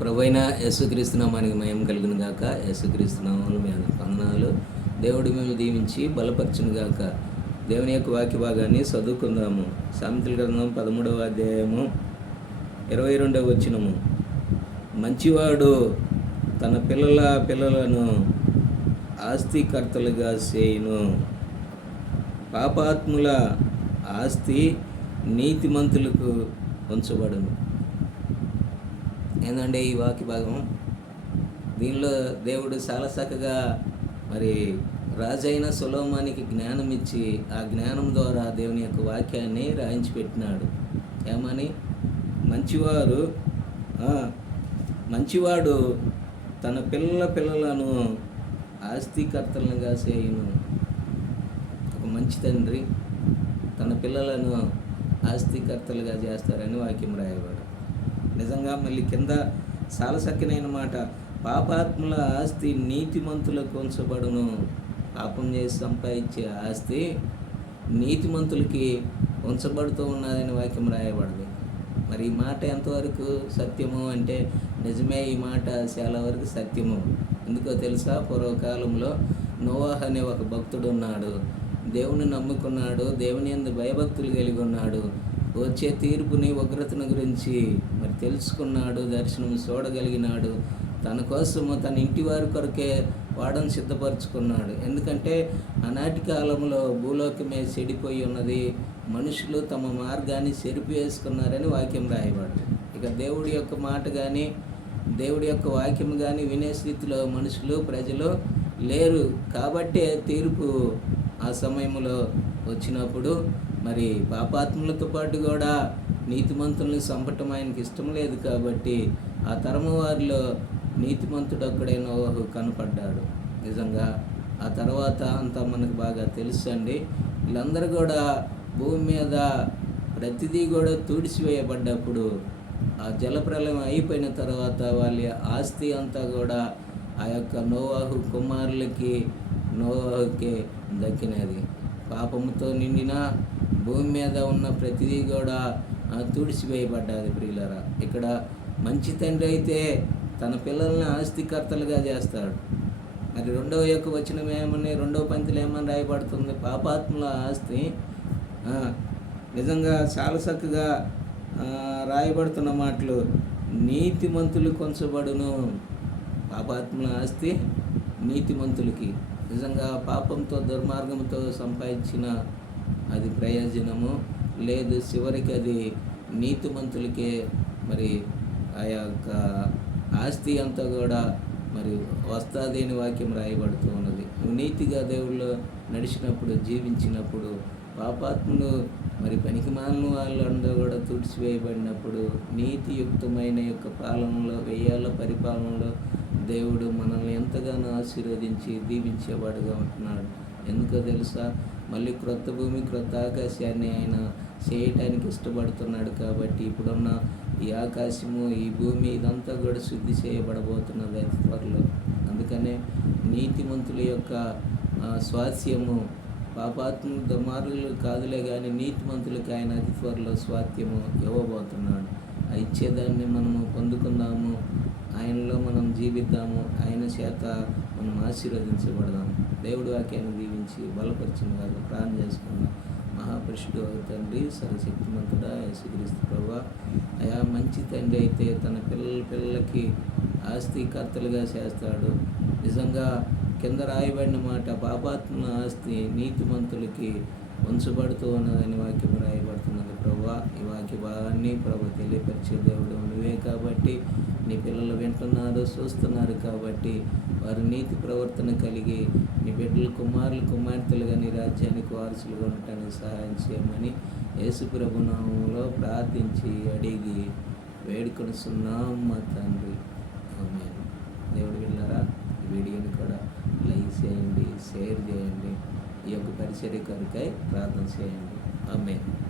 ప్రభువైన యేసుక్రీస్తు నామానికి మహిమ కలుగును గాక. యేసుక్రీస్తు నామములో మీ అందరికి వందనాలు. దేవుడు మిమ్మల్ని దీవించి బలపరచును గాక. దేవుని యొక్క వాక్య భాగాన్ని చదువుకుందాము. సామెతల గ్రంథం 13వ అధ్యాయము 22వ వచనము. మంచివాడు తన పిల్లలను ఆస్తికర్తలుగా చేయును, పాపాత్ముల ఆస్తి నీతిమంతులకు ఉంచబడును. ఏందంటే ఈ వాక్య భాగం, దీనిలో దేవుడు చాలా చక్కగా మరి రాజైన సొలొమోనుకి జ్ఞానం ఇచ్చి, ఆ జ్ఞానం ద్వారా దేవుని యొక్క వాక్యాన్ని రాయించి పెట్టినాడు. ఏమని? మంచివాడు తన పిల్లలను ఆస్తికర్తలుగా చేయును. ఒక మంచి తండ్రి తన పిల్లలను ఆస్తికర్తలుగా చేస్తారని వాక్యం రాయబడు. నిజంగా మళ్ళీ కింద చాలా చక్కనైన మాట, పాపాత్ముల ఆస్తి నీతిమంతులకు ఉంచబడును. పాపం చేసి సంపాదించే ఆస్తి నీతిమంతులకి ఉంచబడుతూ ఉన్నదని వాక్యం రాయబడింది. మరి ఈ మాట ఎంతవరకు సత్యము అంటే, నిజమే, ఈ మాట చాలా వరకు సత్యము. ఎందుకో తెలుసా? పూర్వకాలంలో నోవాహు అనే ఒక భక్తుడు ఉన్నాడు. దేవుని నమ్ముకున్నాడు, దేవుని యందు భయభక్తులు కలిగి ఉన్నాడు. వచ్చే తీర్పుని, ఉగ్రతను గురించి మరి తెలుసుకున్నాడు, దర్శనం చూడగలిగినాడు. తన కోసము తన ఇంటి వారి కొరకే వాడను సిద్ధపరచుకున్నాడు. ఎందుకంటే ఆనాటి కాలంలో భూలోకమే చెడిపోయి ఉన్నది, మనుషులు తమ మార్గాన్ని చెరిపివేసుకున్నారని వాక్యం రాయబడింది. ఇక దేవుడి యొక్క మాట కానీ, దేవుడి యొక్క వాక్యం కానీ వినే స్థితిలో ప్రజలు లేరు. కాబట్టే తీర్పు ఆ సమయంలో వచ్చినప్పుడు మరి పాపాత్ములతో పాటు కూడా నీతిమంతుల్ని చంపటం ఆయనకి ఇష్టం లేదు. కాబట్టి ఆ తరము వారిలో నీతిమంతుడు ఒక్కడే నోవాహు కనపడ్డాడు. నిజంగా ఆ తర్వాత అంతా మనకు బాగా తెలుసు అండి. వీళ్ళందరూ కూడా భూమి మీద ప్రతిదీ కూడా తుడిచివేయబడ్డప్పుడు, ఆ జలప్రలయం అయిపోయిన తర్వాత వాళ్ళ ఆస్తి అంతా కూడా ఆ యొక్క నోవాహు కుమారులకి, నోవాహుకే దక్కినది. పాపముతో నిండిన భూమి మీద ఉన్న ప్రతిదీ కూడా తుడిచివేయబడ్డది. ప్రియులారా, ఇక్కడ మంచి తండ్రి అయితే తన పిల్లల్ని ఆస్తికర్తలుగా చేస్తాడు. మరి రెండవ యొక్క వచనం ఏమని, రెండవ పంక్తిలో ఏమని రాయబడుతుంది? పాపాత్ముల ఆస్తి నిజంగా చాలా చక్కగా రాయబడుతున్న మాటలు, నీతిమంతులు కొంచబడును. పాపాత్ముల ఆస్తి నీతిమంతులకి. నిజంగా పాపంతో, దుర్మార్గంతో సంపాదించిన అది ప్రయోజనము లేదు. చివరికి అది నీతిమంతులకే మరి ఆ యొక్క ఆస్తి అంతా కూడా మరి వస్తుంది అని వాక్యం రాయబడుతూ ఉన్నది. నువ్వు నీతిగా దేవుళ్ళు నడిచినప్పుడు, జీవించినప్పుడు, పాపాత్ములు మరి పనికిమాలిన వాళ్ళందరూ కూడా తుడిచివేయబడినప్పుడు, నీతియుక్తమైన యొక్క పాలనలో, 1000 ఏళ్ల పరిపాలనలో దేవుడు మనల్ని ఎంతగానో ఆశీర్వదించి దీవించేవాడుగా ఉంటున్నాడు. ఎందుకో తెలుసా? మళ్ళీ క్రొత్త భూమి, క్రొత్త ఆకాశాన్ని ఆయన చేయటానికి ఇష్టపడుతున్నాడు. కాబట్టి ఇప్పుడున్న ఈ ఆకాశము, ఈ భూమి, ఇదంతా కూడా శుద్ధి చేయబడబోతున్నది అతి త్వరలో. అందుకనే నీతిమంతుల యొక్క స్వాస్థ్యము, పాపాత్ములు దుర్మార్గులు కాదులే కానీ నీతిమంతులకి ఆయన అతి త్వరలో స్వాస్థ్యము ఇవ్వబోతున్నాడు. ఆ ఇచ్చేదాన్ని మనము పొందుకుందాము, ఆయనలో మనం జీవిద్దాము, ఆయన చేత మనం ఆశీర్వదించబడదాము. దేవుడు వాక్యాన్ని దీవించి బలపరిచిన కాదు. ప్రార్థన చేసుకుందాం. మహాపురుషుడు తండ్రి, సర్వశక్తిమంతుడా యేసుక్రీస్తు ప్రభువా, అయా మంచి తండ్రి అయితే తన పిల్లలకి ఆస్తికర్తలుగా చేస్తాడు. నిజంగా కింద రాయబడిన మాట, పాపాత్ముల ఆస్తి నీతిమంతులకి ఉంచబడుతూ ఉన్నదని వాక్యం రాయబడుతున్నది. ప్రభువా, ఈ వాక్య భాగాన్ని తెలియపరిచే దేవుడు నువ్వే. కాబట్టి నీ పిల్లలు వింటున్నారు, చూస్తున్నారు. కాబట్టి వారు నీతి ప్రవర్తన కలిగి నీ బిడ్డలు, కుమారులు, కుమార్తెలుగా నీ రాజ్యానికి వారసులుగా ఉండటానికి సహాయం చేయమని యేసు ప్రభు నామములో ప్రార్థించి అడిగి వేడుకొనుచున్నాం మా తండ్రి. ఆమేన్. దేవుడు విన్నారా? ఈ వీడియోని కూడా లైక్ చేయండి, షేర్ చేయండి. ఈ యొక్క పరిచర్య కొరకై ప్రార్థన చేయండి. ఆమేన్.